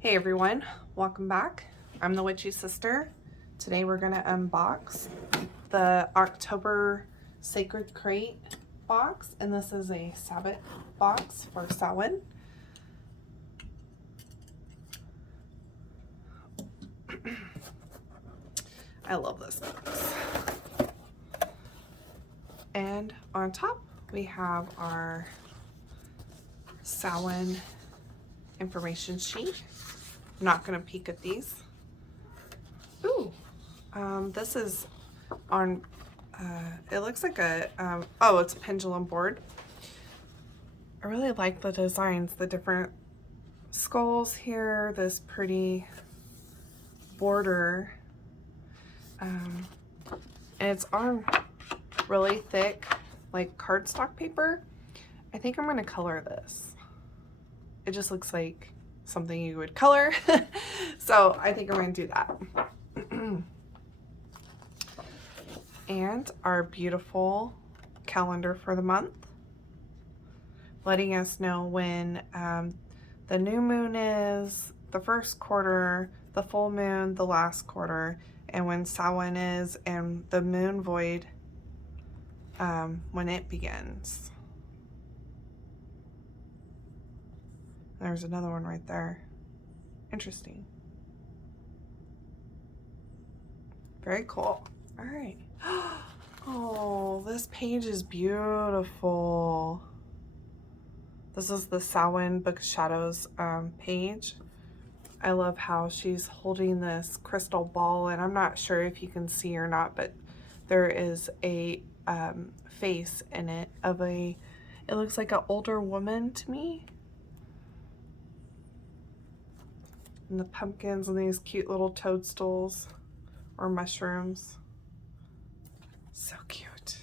Hey everyone, welcome back. I'm the Witchy Sister. Today we're going to unbox the October Sacred Crate box, and this is a Sabbat box for Samhain. I love this box. And on top we have our Samhain information sheet. I'm not going to peek at these. Ooh, this is on, it looks like a, oh, it's a pendulum board. I really like the designs, the different skulls here, this pretty border, and it's on really thick, like cardstock paper. I think I'm going to color this. It just looks like something you would color. So I think I'm going to do that. And our beautiful calendar for the month, letting us know when the new moon is, the first quarter, the full moon, the last quarter, and when Samhain is, and the moon void when it begins. There's another one right there. Interesting. Very cool. All right. Oh, this page is beautiful. This is the Samhain Book of Shadows page. I love how she's holding this crystal ball, and I'm not sure if you can see or not, but there is a face in it of it looks like an older woman to me. And the pumpkins and these cute little toadstools or mushrooms. So cute.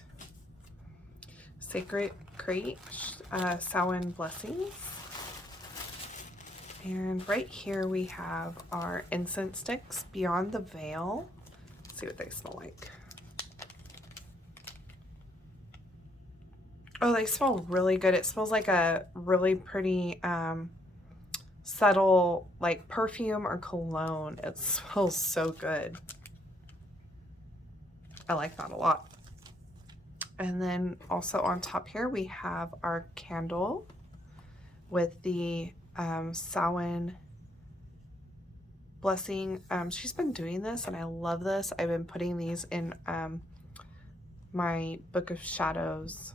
Sacred Crate, Samhain Blessings. And right here we have our Incense Sticks, Beyond the Veil. Let's see what they smell like. Oh, they smell really good. It smells like a really pretty subtle, like perfume or cologne. It smells so good. I like that a lot. And then also on top here we have our candle with the Samhain Blessing. She's been doing this and I love this. I've been putting these in my Book of Shadows.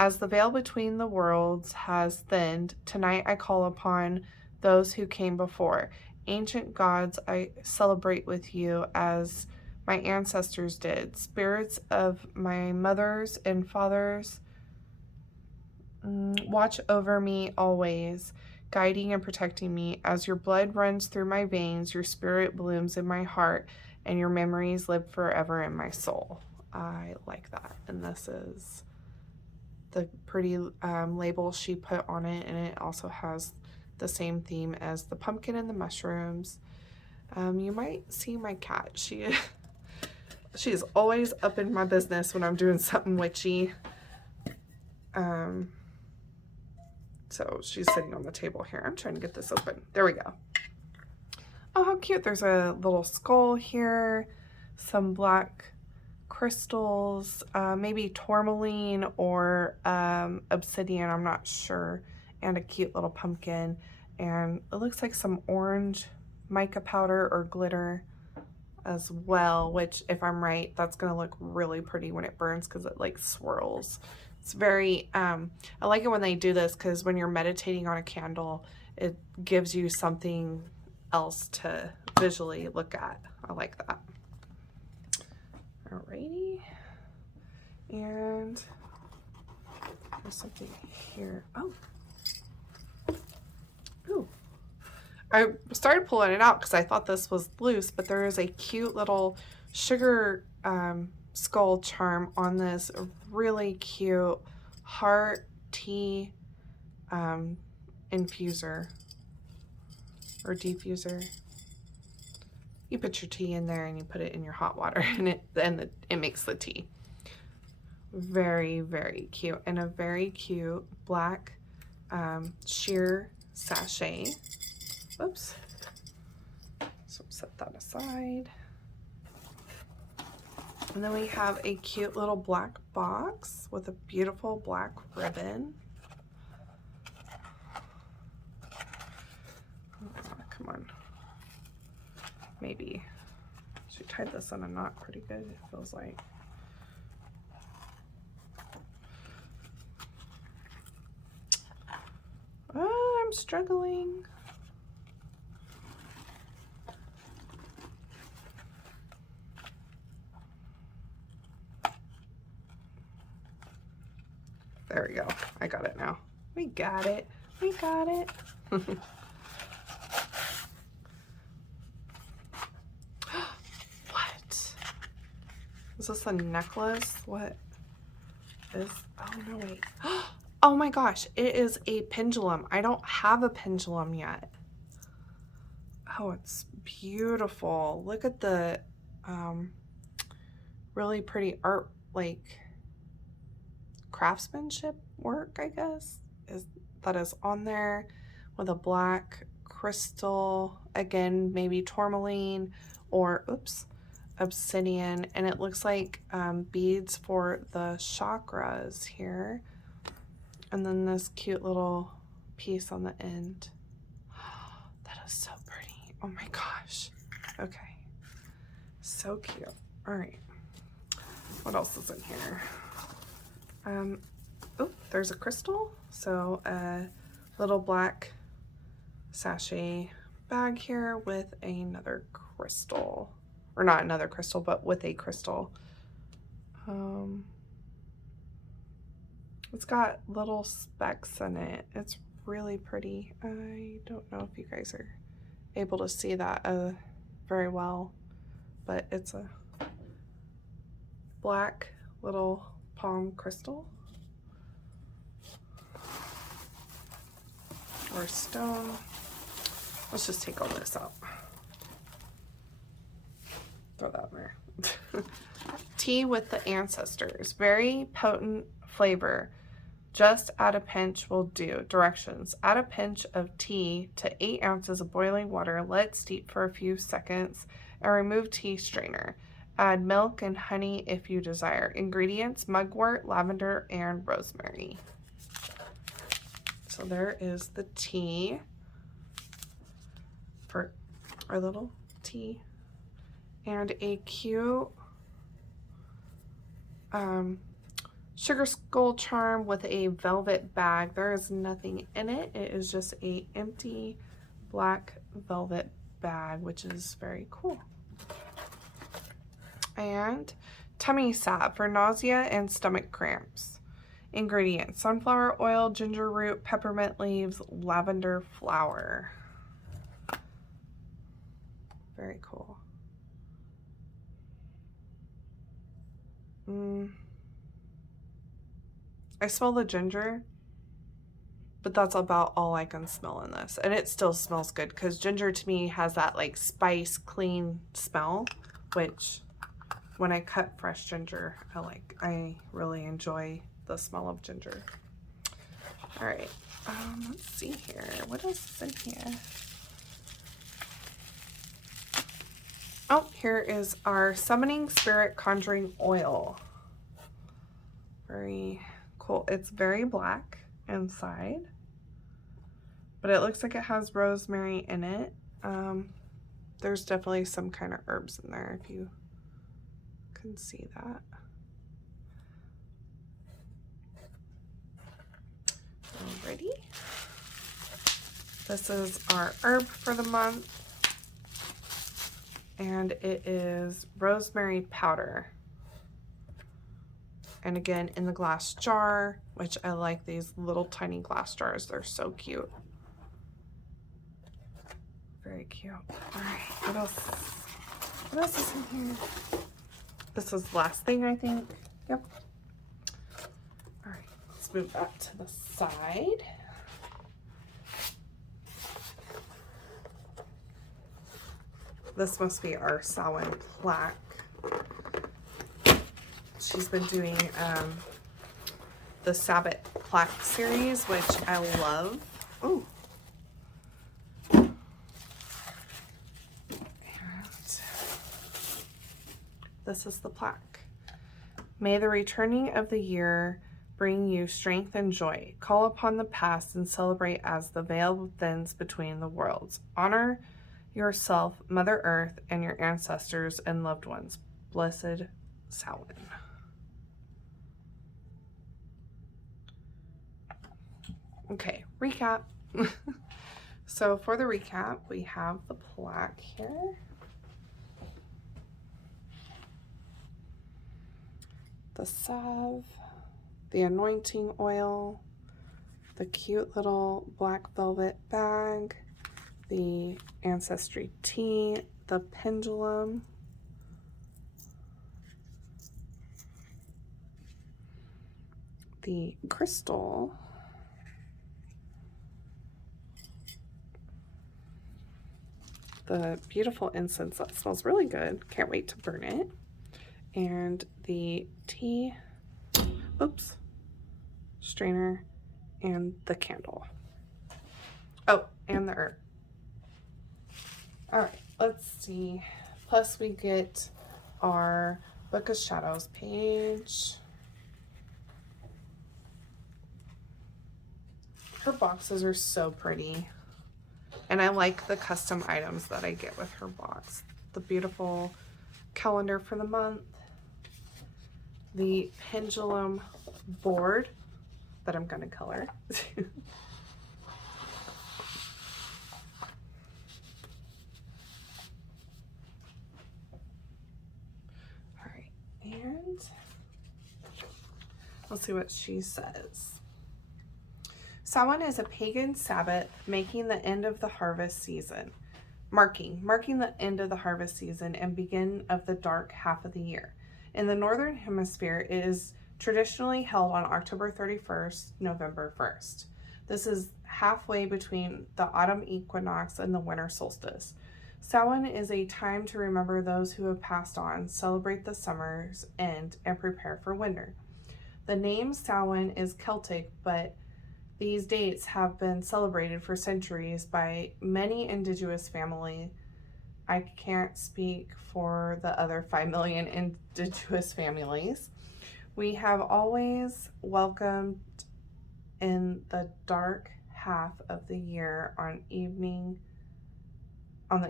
As the veil between the worlds has thinned, tonight I call upon those who came before. Ancient gods, I celebrate with you as my ancestors did. Spirits of my mothers and fathers, watch over me always, guiding and protecting me. As your blood runs through my veins, your spirit blooms in my heart, and your memories live forever in my soul. I like that. And this is the pretty label she put on it, and it also has the same theme as the pumpkin and the mushrooms. You might see my cat. She is always up in my business when I'm doing something witchy. So she's sitting on the table here. I'm trying to get this open. There we go. Oh, how cute. There's a little skull here, some black crystals, maybe tourmaline or obsidian, I'm not sure, and a cute little pumpkin, and it looks like some orange mica powder or glitter as well, which if I'm right, that's gonna look really pretty when it burns because it like swirls. It's very I like it when they do this because when you're meditating on a candle, it gives you something else to visually look at. I like that. Alrighty, and there's something here. Oh, ooh! I started pulling it out because I thought this was loose, but there is a cute little sugar skull charm on this really cute heart tea infuser or diffuser. You put your tea in there and you put it in your hot water, and it makes the tea. Very, very cute, and a very cute black sheer sachet. Oops. So set that aside. And then we have a cute little black box with a beautiful black ribbon. Oh, come on. Maybe. She tied this in a knot pretty good, it feels like. Oh, I'm struggling. There we go. I got it now. We got it. We got it. What? Is this a necklace? What is... Oh, no, wait. Oh my gosh. It is a pendulum. I don't have a pendulum yet. Oh, it's beautiful. Look at the really pretty art, like... craftsmanship work, I guess, that is on there with a black crystal, again, maybe tourmaline or, oops, obsidian, and it looks like beads for the chakras here, and then this cute little piece on the end. That is so pretty. Oh my gosh. Okay. So cute. All right. What else is in here? Oh, there's a crystal. So a little black sachet bag here with another crystal, or not another crystal, but with a crystal. It's got little specks in it. It's really pretty. I don't know if you guys are able to see that very well, but it's a black little palm crystal or stone. Let's just take all this out. Throw that in there. Tea with the ancestors. Very potent flavor. Just add a pinch will do. Directions. Add a pinch of tea to 8 ounces of boiling water. Let steep for a few seconds and remove tea strainer. Add milk and honey if you desire. Ingredients: mugwort, lavender, and rosemary. So there is the tea for our little tea. And a cute sugar skull charm with a velvet bag. There is nothing in it. It is just a empty black velvet bag, which is very cool. And tummy salve for nausea and stomach cramps. Ingredients: sunflower oil, ginger root, peppermint leaves, lavender flower. Very cool. I smell the ginger, but that's about all I can smell in this. And it still smells good because ginger to me has that like spice, clean smell, which when I cut fresh ginger, I really enjoy the smell of ginger. All right, let's see here. What else is in here? Oh, here is our Summoning Spirit Conjuring Oil. Very cool. It's very black inside, but it looks like it has rosemary in it. There's definitely some kind of herbs in there if you can see that. Alrighty. This is our herb for the month, and it is rosemary powder. And again, in the glass jar, which I like these little tiny glass jars. They're so cute. Very cute. All right, what else? What else is in here? This is the last thing, I think. Yep. All right, let's move that to the side. This must be our Samhain Plaque. She's been doing the Sabbat Plaque series, which I love. Ooh. this is the plaque. May the returning of the year bring you strength and joy. Call upon the past and celebrate as the veil thins between the worlds. Honor yourself, Mother Earth, and your ancestors and loved ones. Blessed Samhain. Okay, recap. So for the recap, we have the plaque here. The salve, the anointing oil, the cute little black velvet bag, the ancestry tea, the pendulum, the crystal, the beautiful incense that smells really good. Can't wait to burn it. And the tea, oops, strainer, and the candle. Oh, and the herb. All right, let's see. Plus we get our Book of Shadows page. Her boxes are so pretty. And I like the custom items that I get with her box. The beautiful calendar for the month. The pendulum board that I'm going to color. All right, and let's see what she says. Samhain is a pagan Sabbath marking the end of the harvest season, marking the end of the harvest season and begin of the dark half of the year. In the Northern Hemisphere, it is traditionally held on October 31st, November 1st. This is halfway between the autumn equinox and the winter solstice. Samhain is a time to remember those who have passed on, celebrate the summer's end, and prepare for winter. The name Samhain is Celtic, but these dates have been celebrated for centuries by many indigenous families. I can't speak for the other 5 million indigenous families. We have always welcomed in the dark half of the year on the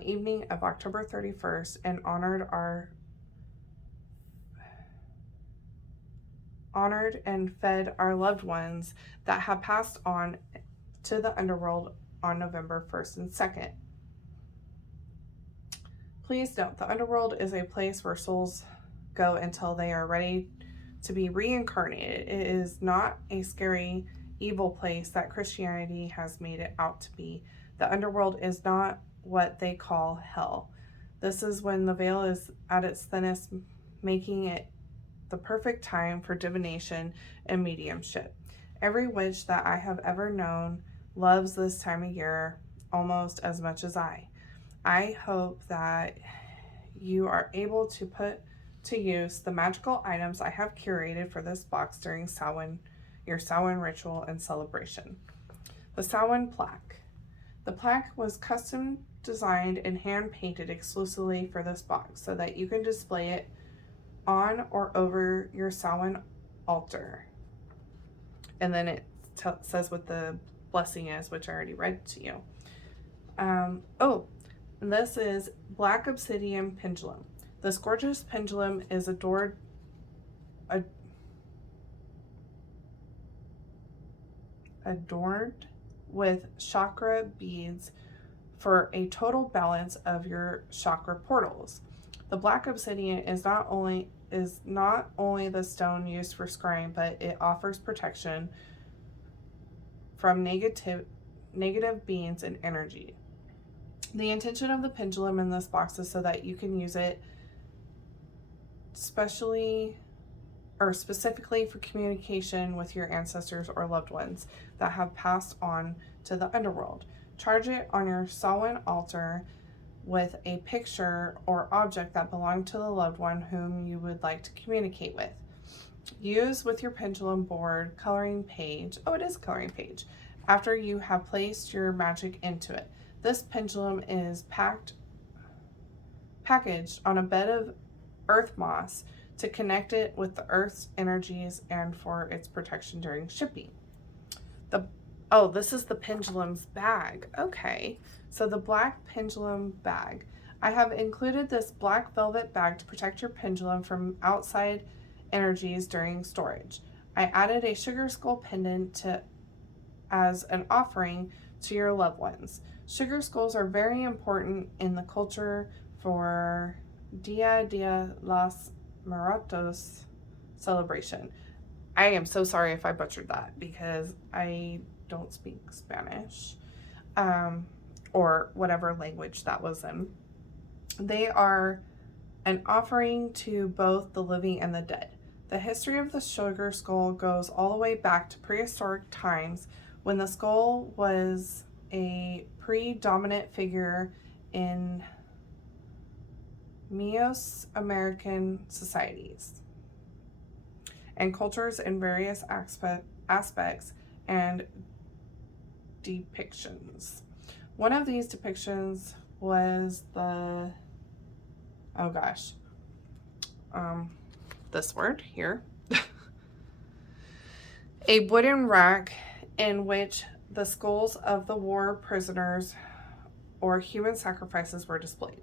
evening of October 31st and honored and fed our loved ones that have passed on to the underworld on November 1st and 2nd. Please note, the underworld is a place where souls go until they are ready to be reincarnated. It is not a scary, evil place that Christianity has made it out to be. The underworld is not what they call hell. This is when the veil is at its thinnest, making it the perfect time for divination and mediumship. Every witch that I have ever known loves this time of year almost as much as I. I hope that you are able to put to use the magical items I have curated for this box during Samhain, your Samhain ritual and celebration. The Samhain Plaque. The plaque was custom designed and hand painted exclusively for this box so that you can display it on or over your Samhain altar. And then it says what the blessing is, which I already read to you. And this is Black Obsidian Pendulum. This gorgeous pendulum is adorned with chakra beads for a total balance of your chakra portals. The Black Obsidian is not only the stone used for scrying, but it offers protection from negative beings and energy. The intention of the pendulum in this box is so that you can use it specifically for communication with your ancestors or loved ones that have passed on to the underworld. Charge it on your Samhain altar with a picture or object that belonged to the loved one whom you would like to communicate with. Use with your pendulum board coloring page. Oh, it is a coloring page. After you have placed your magic into it. This pendulum is packaged on a bed of earth moss to connect it with the earth's energies and for its protection during shipping. This is the pendulum's bag. Okay, so the black pendulum bag. I have included this black velvet bag to protect your pendulum from outside energies during storage. I added a sugar skull pendant as an offering to your loved ones. Sugar skulls are very important in the culture for Dia de los Muertos celebration. I am so sorry if I butchered that because I don't speak Spanish or whatever language that was in. They are an offering to both the living and the dead. The history of the sugar skull goes all the way back to prehistoric times when the skull was a predominant figure in Mesoamerican societies and cultures in various aspects and depictions. One of these depictions was this word here. A wooden rack in which the skulls of the war prisoners or human sacrifices were displayed.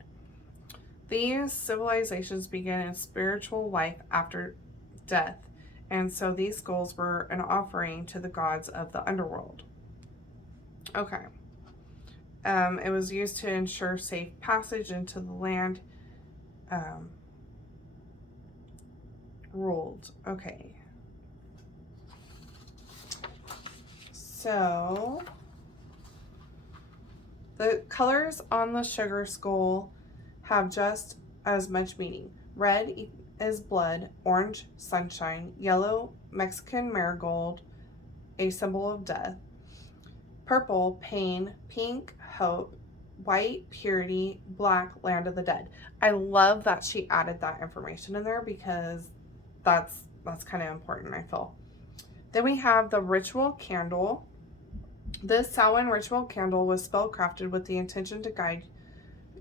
These civilizations began a spiritual life after death, and so these skulls were an offering to the gods of the underworld. Okay. It was used to ensure safe passage into the land ruled. Okay. So the colors on the sugar skull have just as much meaning. Red is blood, orange sunshine, yellow Mexican marigold, a symbol of death, purple pain, pink hope, white purity, black land of the dead. I love that she added that information in there because that's kind of important, I feel. Then we have the ritual candle. This Samhain ritual candle was spellcrafted with the intention to guide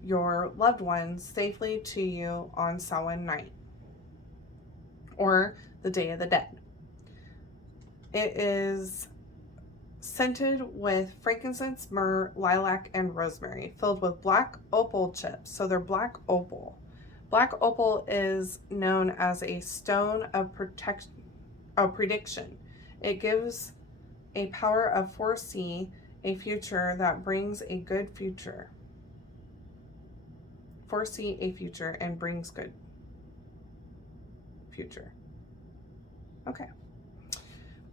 your loved ones safely to you on Samhain night or the Day of the Dead. It is scented with frankincense, myrrh, lilac, and rosemary, filled with black opal chips. So they're black opal. Black opal is known as a stone of prediction. It gives a power of foresee a future that brings a good future. Foresee a future and brings good future. Okay.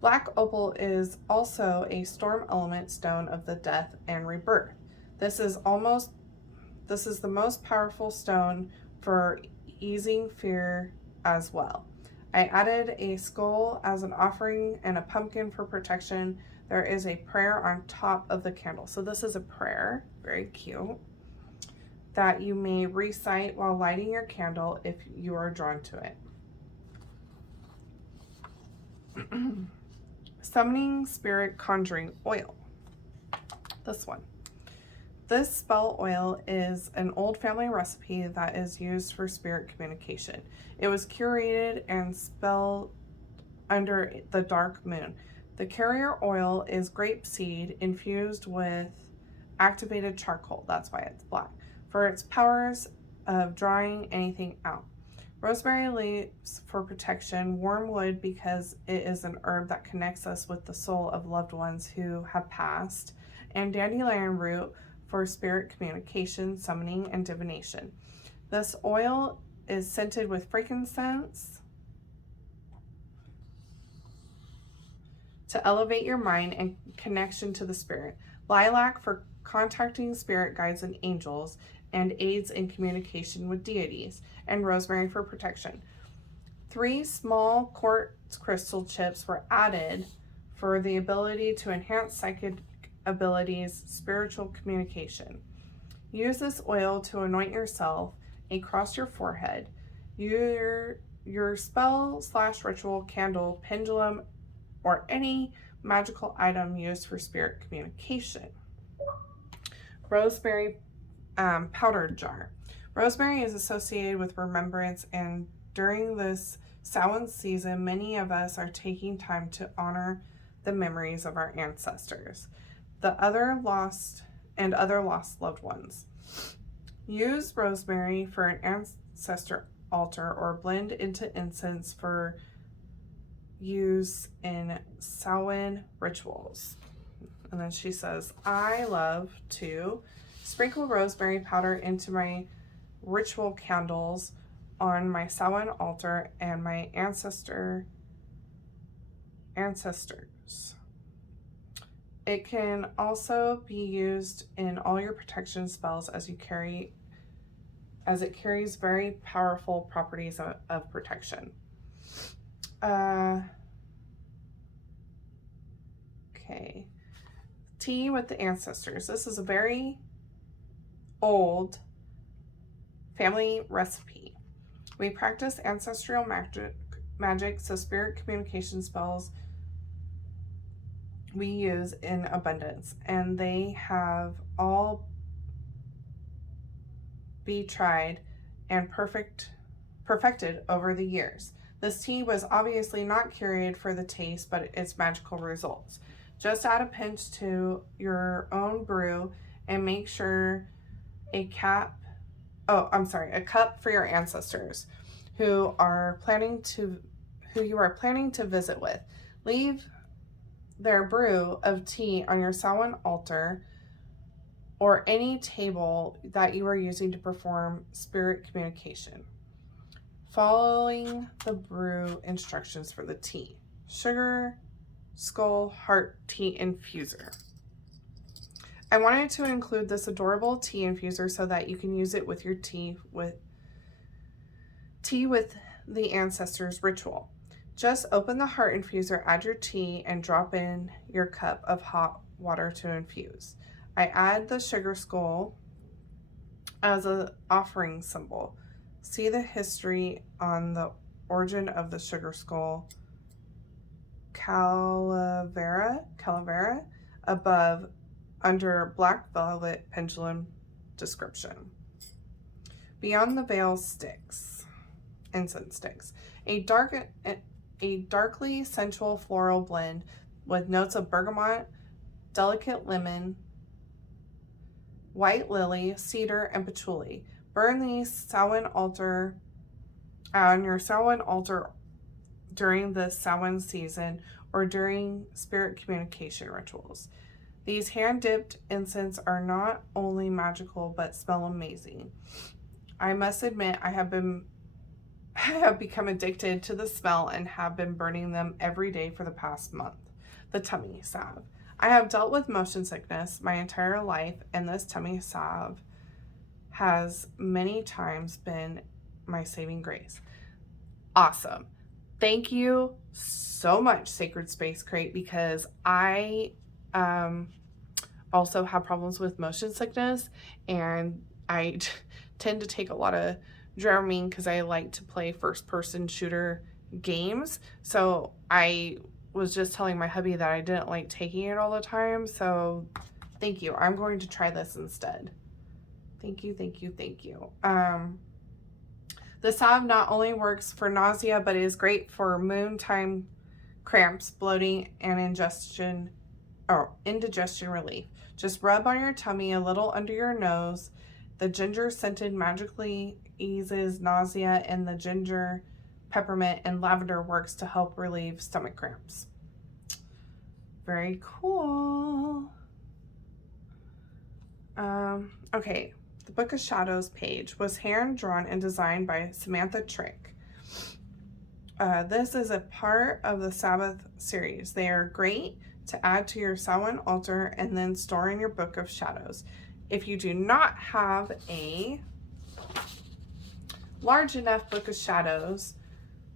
Black opal is also a storm element stone of the death and rebirth. This is the most powerful stone for easing fear as well. I added a skull as an offering and a pumpkin for protection. There is a prayer on top of the candle. So this is a prayer, very cute, that you may recite while lighting your candle if you are drawn to it. Summoning Spirit Conjuring Oil. This one. This spell oil is an old family recipe that is used for spirit communication. It was curated and spelled under the dark moon. The carrier oil is grapeseed infused with activated charcoal. That's why it's black. For its powers of drawing anything out. Rosemary leaves for protection, wormwood because it is an herb that connects us with the soul of loved ones who have passed, and dandelion root for spirit communication, summoning, and divination. This oil is scented with frankincense to elevate your mind and connection to the spirit, lilac for contacting spirit guides and angels, and aids in communication with deities, and rosemary for protection. 3 small quartz crystal chips were added for the ability to enhance psychic abilities, spiritual communication. Use this oil to anoint yourself across your forehead. Your spell/ritual candle, pendulum, or any magical item used for spirit communication. Rosemary powder jar. Rosemary is associated with remembrance, and during this Samhain season, many of us are taking time to honor the memories of our ancestors, the other lost loved ones. Use rosemary for an ancestor altar or blend into incense for use in Samhain rituals. And then she says, I love to sprinkle rosemary powder into my ritual candles on my Samhain altar and my ancestors. It can also be used in all your protection spells as it carries very powerful properties of protection. Okay. Tea with the ancestors. This is a very old family recipe. We practice ancestral magic, so spirit communication spells we use in abundance, and they have all be tried and perfected over the years. This tea was obviously not curated for the taste, but its magical results. Just add a pinch to your own brew and make sure a cup for your ancestors who you are planning to visit with. Leave their brew of tea on your Samhain altar or any table that you are using to perform spirit communication. Following the brew instructions for the tea. Sugar, skull, heart tea infuser. I wanted to include this adorable tea infuser so that you can use it with your tea with the ancestors ritual. Just open the heart infuser, add your tea, and drop in your cup of hot water to infuse. I add the sugar skull as an offering symbol. See the history on the origin of the sugar skull calavera above under black velvet pendulum description. Beyond the veil sticks, incense sticks, a darkly sensual floral blend with notes of bergamot, delicate lemon, white lily, cedar, and patchouli. Burn these on your Samhain altar during the Samhain season or during spirit communication rituals. These hand-dipped incense are not only magical but smell amazing. I must admit I have become addicted to the smell and have been burning them every day for the past month. The tummy salve. I have dealt with motion sickness my entire life, and this tummy salve has many times been my saving grace. Awesome. Thank you so much, Sacred Space Crate, because I also have problems with motion sickness, and I tend to take a lot of Dramamine because I like to play first-person shooter games. So I was just telling my hubby that I didn't like taking it all the time. So thank you. I'm going to try this instead. Thank you, thank you, thank you. The salve not only works for nausea, but it is great for moontime cramps, bloating, and indigestion relief. Just rub on your tummy, a little under your nose. The ginger scented magically eases nausea, and the ginger, peppermint, and lavender works to help relieve stomach cramps. Very cool. Okay. The Book of Shadows page was hand-drawn and designed by Samantha Trick. This is a part of the Sabbath series. They are great to add to your Samhain altar and then store in your Book of Shadows. If you do not have a large enough Book of Shadows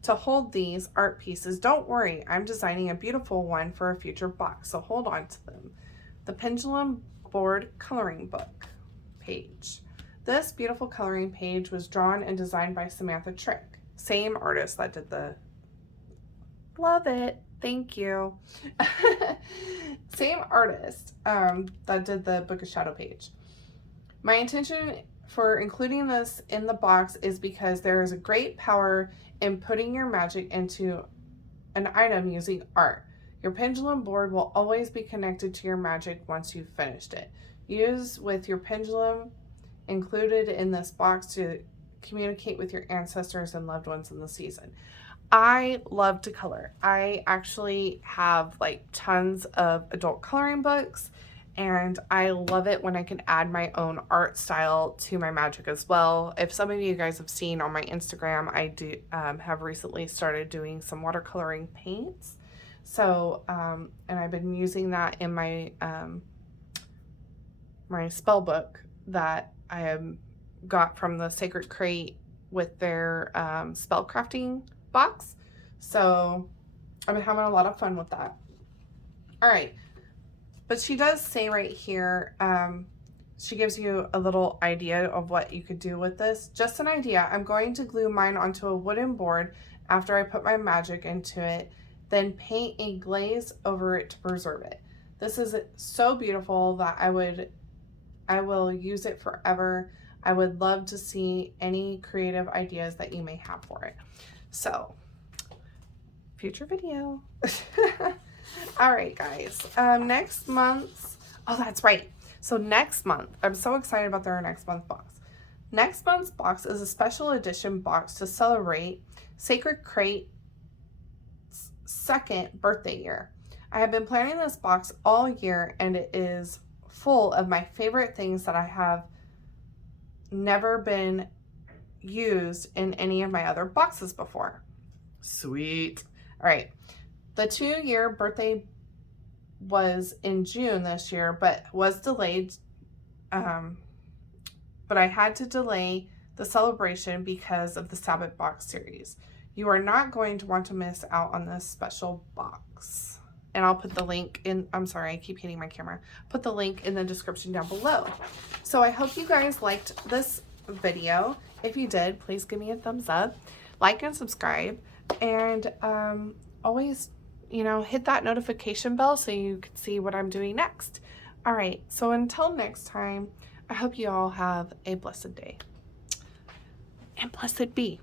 to hold these art pieces, don't worry. I'm designing a beautiful one for a future box, so hold on to them. The Pendulum Board coloring book page. This beautiful coloring page was drawn and designed by Samantha Trick, same artist that did the, love it, thank you, same artist that did the Book of Shadow page. My intention for including this in the box is because there is a great power in putting your magic into an item using art. Your pendulum board will always be connected to your magic once you've finished it. Use with your pendulum included in this box to communicate with your ancestors and loved ones in the season. I love to color. I actually have like tons of adult coloring books, and I love it when I can add my own art style to my magic as well. If some of you guys have seen on my Instagram, I do have recently started doing some watercoloring paints. So, and I've been using that in my my spell book that I got from the Sacred Crate with their spell crafting box. So I've been having a lot of fun with that. All right. But she does say right here, she gives you a little idea of what you could do with this. Just an idea. I'm going to glue mine onto a wooden board after I put my magic into it, then paint a glaze over it to preserve it. This is so beautiful that I will use it forever. I would love to see any creative ideas that you may have for it. So, future video. All right, guys. Next month's, oh, that's right. So next month, I'm so excited about their next month box. Next month's box is a special edition box to celebrate Sacred Crate's 2nd birthday year. I have been planning this box all year, and it is full of my favorite things that I have never been used in any of my other boxes before. Sweet. All right. The 2-year birthday was in June this year, but was delayed. But I had to delay the celebration because of the Sabbat box series. You are not going to want to miss out on this special box. And I'll put the link in, I'm sorry, I keep hitting my camera. Put the link in the description down below. So I hope you guys liked this video. If you did, please give me a thumbs up, like and subscribe, and always, you know, hit that notification bell so you can see what I'm doing next. All right, so until next time, I hope you all have a blessed day. And blessed be.